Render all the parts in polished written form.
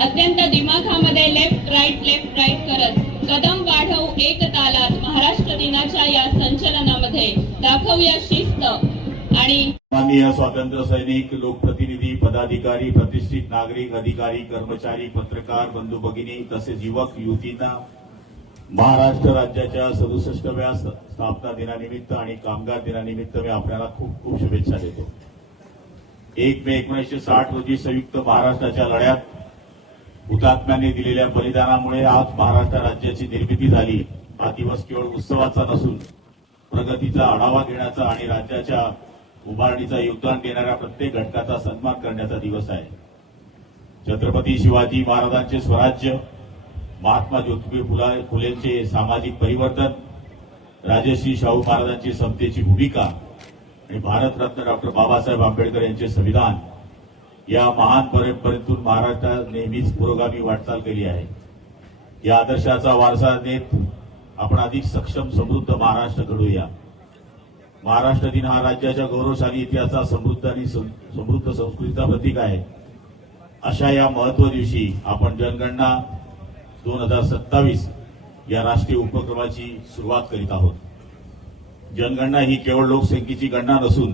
अत्यंत दिमाखामध्ये left right करत कदम वाढवू एक तालात महाराष्ट्र दिनाच्या या संचलनामध्ये दाखवूया शिस्त आणि माननीय स्वातंत्र्य सैनिक, लोकप्रतिनिधी, पदाधिकारी, प्रतिष्ठित नागरिक, अधिकारी, कर्मचारी, पत्रकार बंधू भगिनी तसेच युवक युवतींना महाराष्ट्र राज्याच्या 67व्या स्थापना दिनानिमित्त आणि कामगार दिनानिमित्त मी आपल्याला खूप खूप शुभेच्छा देतो। 1 मे 1960 रोजी संयुक्त महाराष्ट्राच्या लढ्यात हुतात्म्यांनी दिलेल्या बलिदानामुळे आज महाराष्ट्र राज्याची निर्मिती झाली। हा दिवस केवळ उत्सवाचा नसून प्रगतीचा आढावा घेण्याचा आणि राज्याच्या उभारणीचा योगदान देणाऱ्या प्रत्येक घटकाचा सन्मान करण्याचा दिवस आहे। छत्रपती शिवाजी महाराजांचे स्वराज्य, महात्मा ज्योतिबा फुलेंचे सामाजिक परिवर्तन, राजश्री शाहू महाराजांची समतेची भूमिका आणि भारतरत्न डॉक्टर बाबासाहेब आंबेडकर यांचे संविधान या महान परंपरेतून महाराष्ट्रात नेहमीच पुरोगामी वाटचाल केली आहे। या आदर्शाचा वारसा नेत आपण अधिक सक्षम समृद्ध महाराष्ट्र घडवूया। महाराष्ट्र दिन हा राज्याच्या गौरवशाली इतिहासाचा समृद्ध संस्कृतीचा प्रतीक आहे। अशा या महत्त्व दिवशी आपण जनगणना 2027 या राष्ट्रीय उपक्रमाची सुरुवात करीत आहोत। जनगणना ही केवळ लोकसंख्येची गणना नसून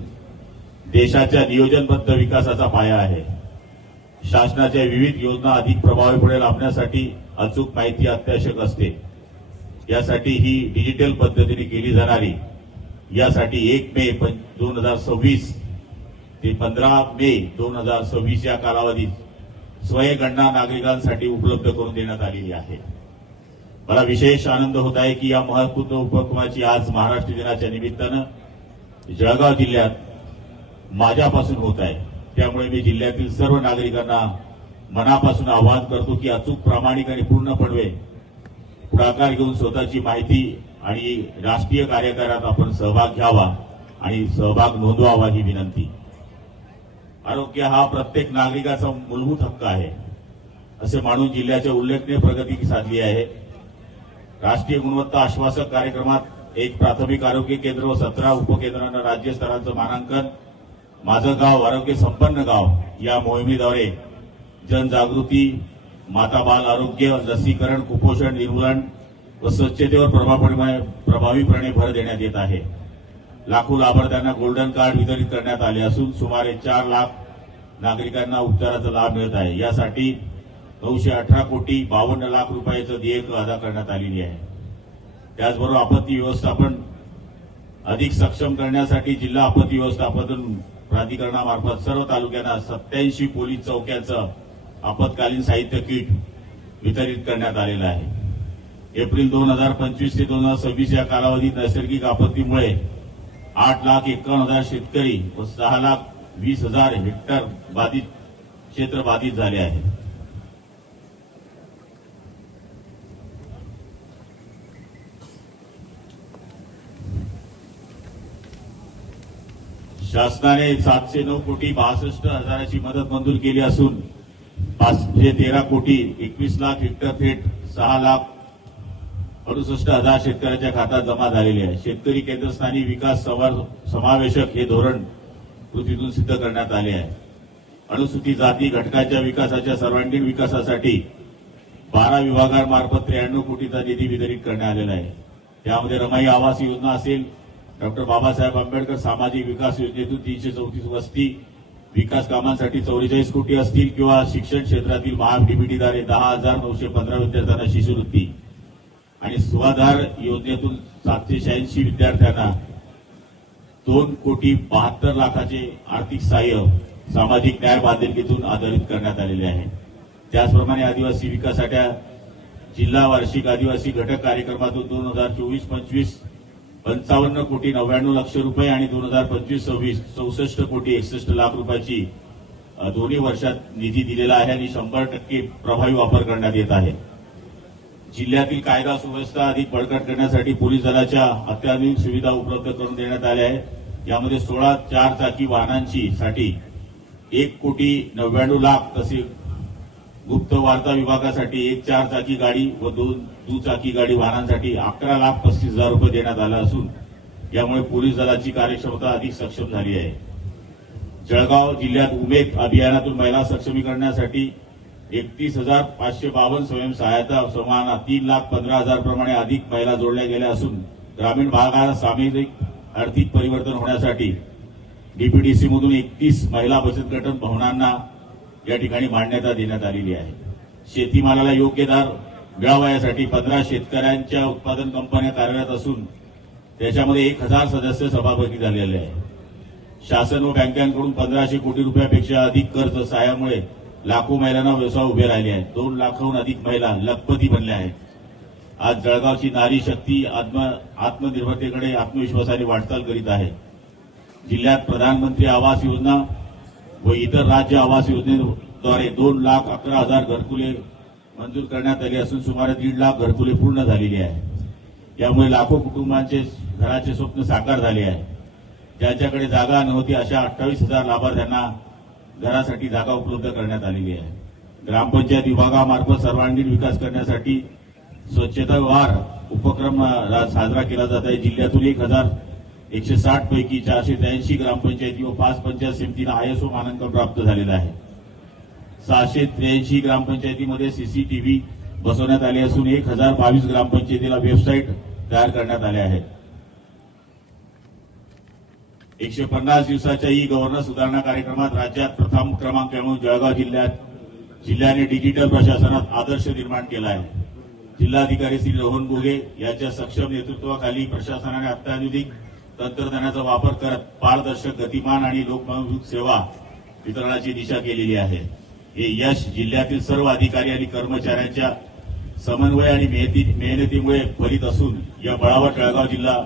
देशाच्या नियोजनबद्ध विकासाचा पाया आहे। शासनाच्या विविध योजना अधिक प्रभावीपणे राबवण्यासाठी अचूक माहिती अत्यावश्यक असते। यासाठी ही डिजिटल पद्धतीने केली जाणारी यासाठी 1 मे 2026 ते 15 मे 2026 या कालावधीत स्वयंगणना नागरिकांसाठी उपलब्ध करून देण्यात आलेली आहे। मला विशेष आनंद होत आहे की या महत्त्वपूर्ण उपक्रमाची आज महाराष्ट्र दिनाच्या निमित्तानं जळगाव जिल्ह्यात माझ्यापासून होत आहे। त्यामुळे मी जिल्ह्यातील सर्व नागरिकांना मनापासून आवाहन करतो की अचूक, प्रामाणिक आणि पूर्णपणे पुढाकार घेऊन स्वतःची माहिती आणि राष्ट्रीय कार्यक्रमात आपण सहभाग घ्यावा आणि सहभाग नोंदवावा ही विनंती। आरोग्य हा प्रत्येक नागरिकाचा मूलभूत हक्क आहे असे मानून जिल्ह्याच्या उल्लेखनीय प्रगती साधली आहे। राष्ट्रीय गुणवत्ता आश्वासक कार्यक्रमात 1 प्राथमिक आरोग्य केंद्र व 17 उपकेंद्रांना राज्य स्तराचं मानांकन, माझं गाव आरोग्य संपन्न गाव या मोहिमेद्वारे जनजागृती, माता बाल आरोग्य, लसीकरण, कुपोषण निर्मूलन व स्वच्छतेवर प्रभावीपणे भर देण्यात येत आहे। लाखो लाभार्थ्यांना गोल्डन कार्ड वितरित करण्यात आले असून सुमारे 4 लाख नागरिकांना उपचाराचा लाभ मिळत आहे। यासाठी 918 कोटी 52 लाख रुपयाचं देयक अदा करण्यात आलेली आहे। त्याचबरोबर आपत्ती व्यवस्थापन अधिक सक्षम करण्यासाठी जिल्हा आपत्ती व्यवस्थापन प्राधिकरणामार्फत सर्व तालुक्यांना 87 पोलीस चौक्यांचं आपत्कालीन साहित्य किट वितरित करण्यात आलेलं आहे। एप्रिल 2025 ते 2026 या कालावधीत नैसर्गिक आपत्तीमुळे 8,51,000 शेतकरी व 6,20,000 हेक्टर क्षेत्र बाधित झाले आहे। शासनाने 709 कोटी 62 हजाराची मदत मंजूर केली असून 513 कोटी 21 लाख हेक्टर थेट 6,68,000 शेतकऱ्यांच्या खात्यात जमा झालेले आहे। शेतकरी केंद्रस्थानी विकास समावेशक हे धोरण कृतीतून सिद्ध करण्यात आले आहे। अनुसूचित जाती घटकाच्या विकासाच्या सर्वांगीण विकासासाठी 12 विभागांमार्फत 93 कोटीचा निधी वितरित करण्यात आलेला आहे। त्यामध्ये रमाई आवास योजना असेल, डॉक्टर बाबासाहेब आंबेडकर सामाजिक विकास योजनेतून 334 वस्ती विकास कामांसाठी 44 कोटी असतील किंवा शिक्षण क्षेत्रातील महाडीबीटीद्वारे 10,915 विद्यार्थ्यांना शिष्यवृत्ती आणि स्वाधार योजनेतून 786 विद्यार्थ्यांना 2 कोटी 72 लाखाचे आर्थिक सहाय्य सामाजिक न्याय बांधिलकीतून आधारित करण्यात आलेले आहे। त्याचप्रमाणे आदिवासी विकासाच्या जिल्हा वार्षिक आदिवासी घटक कार्यक्रमातून 2024-25 55 कोटी 99 लाख रुपये आणि 2025-26 64 कोटी 61 लाख रुपयाची दोन्ही वर्षात निधी दिलेला आहे आणि 100% प्रभावी वापर करण्यात येत आहे। जिल्ह्यातील कायदा सुव्यवस्था अधिक बळकट करण्यासाठी पोलीस दलाच्या अत्याधुनिक सुविधा उपलब्ध करून देण्यात आल्या आहेत। यामध्ये 16 4-चाकी वाहनांची साठी 1 कोटी 99 लाख तसेच गुप्त वार्ता विभागासाठी 1 4-चाकी गाडी व 2 दुचाकी गाडी वाहनांसाठी 11,35,000 रुपये देण्यात आला असून यामुळे पोलीस दलाची कार्यक्षमता अधिक सक्षम झाली आहे। जळगाव जिल्ह्यात उमेद अभियानातून महिला सक्षमीकरणासाठी 31,552 स्वयंसहायता समूहांना 3,15,000 प्रमाणे अधिक महिला जोडल्या गेल्या असून ग्रामीण भागात सामाजिक आर्थिक परिवर्तन होण्यासाठी डीपीडीसी मधून 31 महिला बचत गट भवनांना या ठिकाणी मान्यता देण्यात आलेली आहे। शेतीमालाला योग्य दर मिळावा यासाठी 15 शेतकऱ्यांच्या उत्पादन कंपन्या कार्यरत असून त्याच्यामध्ये 1,000 सदस्य सहभागी झालेले आहे। शासन व बँकांकडून 1,500 कोटी रुपयापेक्षा अधिक कर्ज सहाय्यामुळे लाखो महिलांना व्यवसाय उभे राहिले आहेत। 2 लाखाहून अधिक महिला लखपती बनल्या आहेत। आज जळगावची नारी शक्ती आत्मनिर्भरतेकडे आत्मविश्वासाने वाटचाल करीत आहे। जिल्ह्यात प्रधानमंत्री आवास योजना व इतर राज्य आवास योजनेद्वारे 2,11,000 घरकुले मंजूर करण्यात आली असून सुमारे 1.5 लाख घरकुले पूर्ण झालेली आहे। यामुळे लाखो कुटुंबांचे घराचे स्वप्न साकार झाले आहे। ज्यांच्याकडे जागा नव्हती अशा 28,000 लाभार्थ्यांना घरासाठी जागा उपलब्ध करण्यात आलेली आहे। ग्रामपंचायत विभागामार्फत सर्वांगीण विकास करण्यासाठी स्वच्छता वार उपक्रम साजरा केला जात आहे। जिल्ह्यातून 1,160 पैकी 483 ग्रामपंचायती व 5 पंचायत समितींना ISO मानांकन प्राप्त झालेलं आहे। 683 ग्रामपंचायतीमध्ये सीसीटीव्ही बसवण्यात आले असून 1,022 ग्रामपंचायतीला वेबसाईट तयार करण्यात आल्या आहेत। 150 दिवसाच्या ई गव्हर्नन्स सुधारणा कार्यक्रमात राज्यात प्रथम क्रमांक मिळवून जळगाव जिल्ह्याने डिजिटल प्रशासनात आदर्श निर्माण केला आहे। जिल्हाधिकारी श्री रोहन गोगे यांच्या सक्षम नेतृत्वाखाली प्रशासनाने अत्याधुनिक तंत्रज्ञानाचा वापर करत पारदर्शक, गतिमान आणि लोकभिमुख सेवा वितरणाची दिशा केलेली आहे। हे यश जिल्ह्यातील सर्व अधिकारी आणि कर्मचाऱ्यांच्या समन्वय आणि मेहनतीमुळे फलित असून या बळावर जळगाव जिल्हा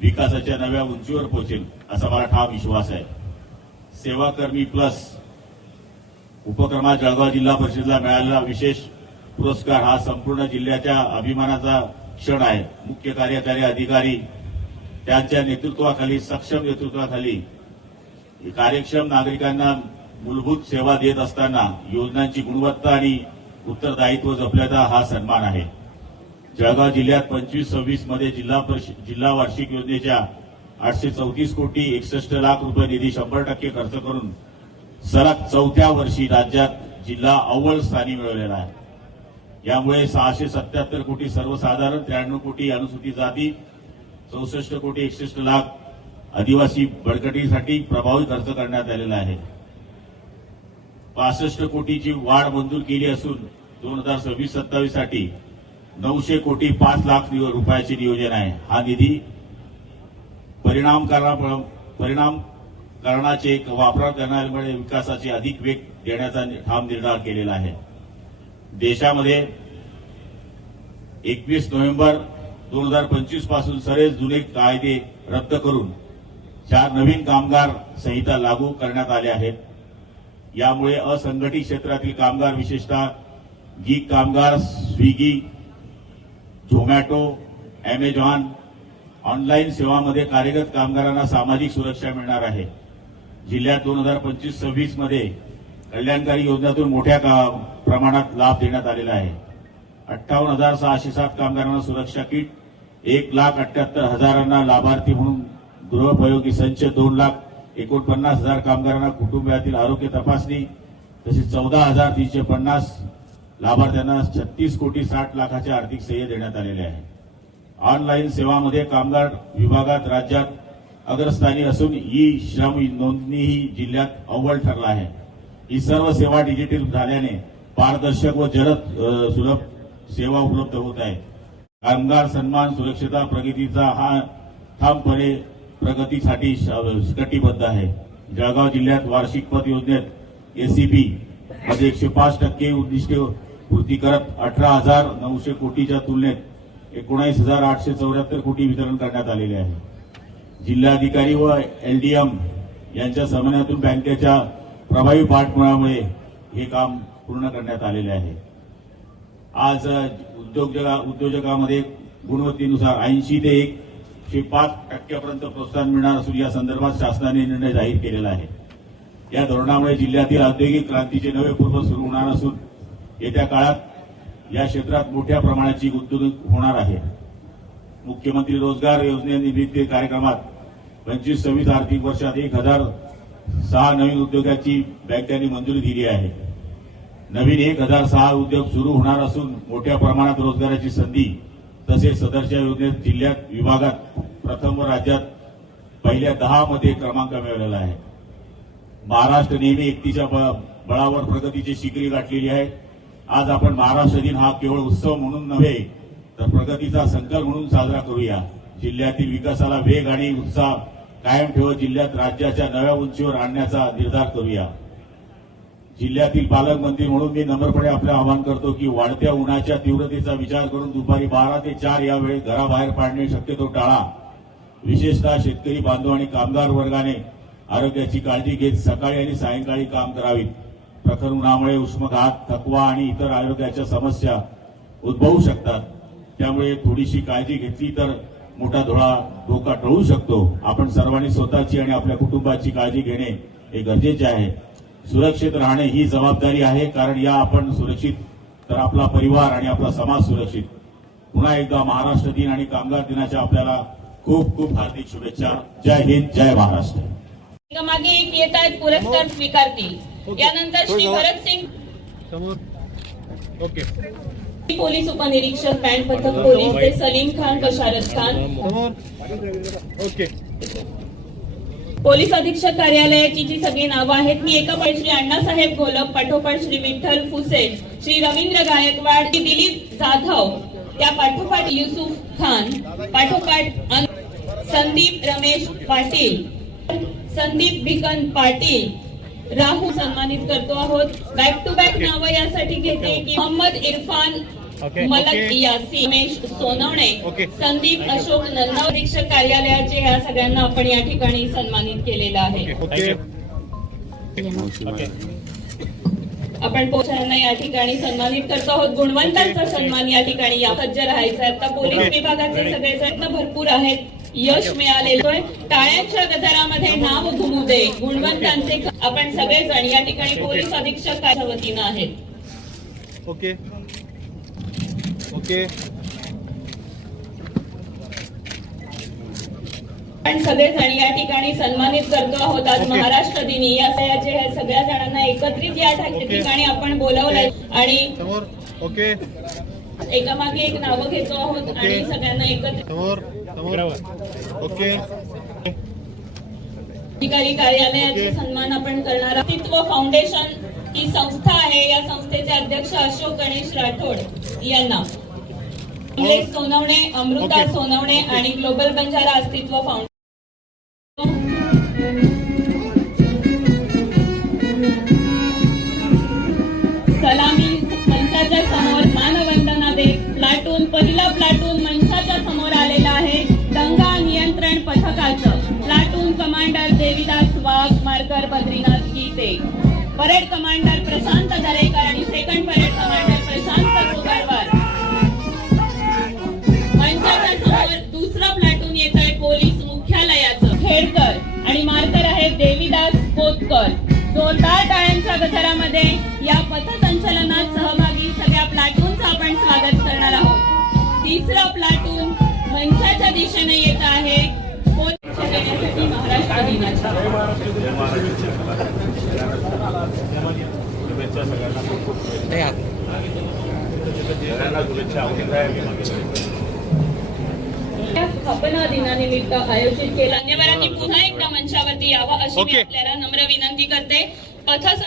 विकासाच्या नव्या उंचीवर पोहोचेल असा मला ठाम विश्वास आहे। सेवाकर्मी प्लस उपक्रमात जळगाव जिल्हा परिषदेला मिळालेला विशेष पुरस्कार हा संपूर्ण जिल्ह्याच्या अभिमानाचा क्षण आहे। मुख्य कार्यकारी अधिकारी त्यांच्या नेतृत्वाखाली, सक्षम नेतृत्वाखाली कार्यक्षम नागरिकांना मूलभूत सेवा देत असताना योजनांची गुणवत्ता आणि उत्तरदायित्व जपल्याचा हा सन्मान आहे। जळगाव जिल्ह्यात 25-26 मध्ये जिल्हा वार्षिक योजनेच्या 834 कोटी 61 लाख रुपये निधी 100% खर्च करून सलग 4थ्या वर्षी राज्यात जिल्हा अव्वल स्थानी मिळवलेला आहे। यामुळे 677 कोटी सर्वसाधारण, 93 कोटी अनुसूचित जाती, 64 कोटी 61 लाख आदिवासी बळकटीसाठी प्रभावी खर्च करण्यात आलेला आहे। 65 कोटीची वाढ मंजूर केली असून 2026-27 साठी 900 कोटी 5 लाख रुपयाचे नियोजन आहे। हा निधी परिणामकारणाचे वापर करणाऱ्यामुळे विकासाचे अधिक वेग देण्याचा ठाम निर्धार केलेला आहे। देशामध्ये 21 नोव्हेंबर 2025 पासून सर्व जुने कायदे रद्द करून 4 नवीन कामगार संहिता लागू करण्यात आल्या आहेत। यामुळे असंघटित क्षेत्रातील कामगार, विशेषतः गीग कामगार, स्विगी, झोमॅटो, अमेझॉन ऑनलाईन सेवांमध्ये कार्यरत कामगारांना सामाजिक सुरक्षा मिळणार आहे। जिल्ह्यात 2025-26 मध्ये कल्याणकारी योजनेतून मोठ्या प्रमाणात लाभ देण्यात आलेला आहे। 58,607 कामगारांना सुरक्षा किट, 1,78,000 लाभार्थी म्हणून गृहोपयोगी संच, 2,49,000 कामगारांना कुटुंबातील आरोग्य तपासणी, तसेच 14,350 लाभार्थ्यांना 36 कोटी 60 लाखाचे आर्थिक सहाय्य देण्यात आलेले आहे। ऑनलाईन सेवांमध्ये कामगार विभागात राज्यात अग्रस्थानी असून ई श्रम नोंदणीही जिल्ह्यात अव्वल ठरला आहे। ही सर्व सेवा डिजिटल झाल्याने पारदर्शक व जलद सुलभ सेवा उपलब्ध होत आहे। कामगार सन्मान सुरक्षितता प्रगतीचा हा ठामपणे प्रगतीसाठी कटिबद्ध आहे। जळगाव जिल्ह्यात वार्षिक पत योजनेत एसीबी मध्ये 105% उद्दिष्टे पूर्ती करत 18,900 कोटीच्या तुलनेत 19,874 कोटी वितरण करण्यात आलेले आहे। जिल्हाधिकारी व LDM यांच्या समन्वयातून बँकेच्या प्रभावी पाठबळामुळे हे काम पूर्ण करण्यात आलेले आहे। आज उद्योजकांमध्ये गुणवत्तेनुसार 80 ते 105% पर्यंत प्रोत्साहन मिळणार असून या संदर्भात शासनाने निर्णय जाहीर केलेला आहे। या धोरणामुळे जिल्ह्यातील औद्योगिक क्रांतीचे नवे पूर्व सुरू होणार असून येत्या काळात या क्षेत्रात मोठ्या प्रमाणाची गुंतवणूक होणार आहे। मुख्यमंत्री रोजगार योजनेनिमित्त कार्यक्रमात 25-26 आर्थिक वर्षात 1,006 नवीन उद्योगाची बँकांनी मंजुरी दिली आहे। नवीन 1006 उद्योग सुरू होणार असून मोठ्या प्रमाणात रोजगाराची संधी तसेच सदरच्या योजनेत जिल्ह्यात विभागात प्रथम व राज्यात पहिल्या 10 मध्ये क्रमांक मिळवलेला आहे. महाराष्ट्र नेहमी एकतेच्या बळावर प्रगतीची शिखरी गाठलेली आहे. आज आपण महाराष्ट्र दिन हा केवळ उत्सव म्हणून नव्हे तर प्रगतीचा संकल्प म्हणून साजरा करूया. जिल्ह्यातील विकासाला वेग आणि उत्साह कायम ठेवत जिल्ह्यात राज्याच्या नव्या उंचीवर आणण्याचा निर्धार करूया. जिल्ह्यातील पालकमंत्री म्हणून मी नम्रपणे आपले आवाहन करतो की वाढत्या उन्हाच्या तीव्रतेचा विचार करून दुपारी 12 ते 4 या वेळेत घराबाहेर पाडणे शक्यतो टाळा. विशेषतः शेतकरी बांधव आणि कामगार वर्गाने आरोग्याची काळजी घेत सकाळी आणि सायंकाळी काम करावीत. प्रखर उन्हामुळे उष्माघात, थकवा आणि इतर आरोग्याच्या समस्या उद्भवू शकतात. त्यामुळे थोडीशी काळजी घेतली तर मोठा धोका टळू शकतो. आपण सर्वांनी स्वतःची आणि आपल्या कुटुंबाची काळजी घेणे हे गरजेचे आहे. सुरक्षित राहणे ही जबाबदारी आहे, कारण या आपण सुरक्षित तर आपला परिवार आणि आपला समाज सुरक्षित. पुन्हा एकदा महाराष्ट्र दिन आणि कामगार दिनाच्या आपल्याला खूप खूप हार्दिक शुभेच्छा. जय हिंद, जय महाराष्ट्र. मागे एक येत आहेत पुरस्कार स्वीकारतील. यानंतर श्री भरत सिंग पोलीस उपनिरीक्षक बँड पथक पोलीस ते सलीम खान बशारत खान पोलीस अधीक्षक कार्यालयाची जी सगळी नावं आहेत मी एका पाठी श्री अण्णासाहेब घोलप, पाठोपाठ श्री विठ्ठल फुसे, श्री रवींद्र गायकवाड, श्री दिलीप जाधव, त्या पाठोपाठ युसुफ खान, पाठोपाठ संदीप रमेश पाटील, संदीप भिकन पाटील, राहुल सन्मानित करतो आहोत. बॅक टू बॅक नावं यासाठी घेते की मोहम्मद इरफान मलक यासी, रमेश सोनवणे, संदीप अशोक नंदा. अधीक्षक कार्यालयाचे ह्या सगळ्यांना आपण या ठिकाणी सन्मानित केलेलं आहे. आपण पोलिसांना या ठिकाणी सन्मानित करतो आहोत. गुणवंतांचा सन्मान या ठिकाणी सज्ज राहायचा. आता पोलीस विभागाचे सगळे प्रयत्न भरपूर आहेत. यश मिळालेलं आहे. टाळ्यांच्या गजरामध्ये नाव घुमू दे गुणवंतांचे. आपण सगळेजण या ठिकाणी पोलीस अधीक्षक कार्याच्या वतीनं आहेत. ओके ओके आपण सगळेजण या ठिकाणी सन्मानित करतो आहोत. आज महाराष्ट्र दिनी या सगळ्या जणांना एकत्रित या ठिकाणी आपण बोलवलंय आणि ओके एकामागे एक नावं घेतो आहोत आणि सगळ्यांना एकत्रित ओके अधिकारी कार्यालयाचे सन्मान आपण करणार. अस्तित्व फाउंडेशन ही संस्था आहे. या संस्थेचे अध्यक्ष अशोक गणेश राठोड यांना, कमलेश सोनवणे, अमृता सोनवणे आणि ग्लोबल बंजारा अस्तित्व फाउंडेशन. सलामी मंचाच्या समोर मानवंदना दे. प्लाटून पहिला प्लाटून मंचाच्या समोर आलेला आहे. दंगा नियंत्रण पथकाचं प्लाटून कमांडर देविदास वाघ, मार्कर बद्रीनाथ गीते, परेड कमांडर प्रशांत दरेकर आणि सेकंड परेड कमांडर प्रशांत कोगरवार. मंचाच्या समोर दुसरा प्लाटून येत आहे पोलीस मुख्यालयाचं. खेडकर आणि मार्कर आहे देविदास कोतकर. जोरदार टाळ्यांच्या गजरामध्ये या पथसंचलनात सहभागी सगळ्या प्लाटूनचं आपण स्वागत करणार आहोत. तिसरा प्लाटून मंचाच्या दिशेने येत आहे देण्यासाठी महाराष्ट्र दिनाच्या. स्थापना दिनानिमित्त आयोजित केला. मान्यवरांनी पुन्हा एकदा मंचावरती यावं अशी मी आपल्याला नम्र विनंती करते.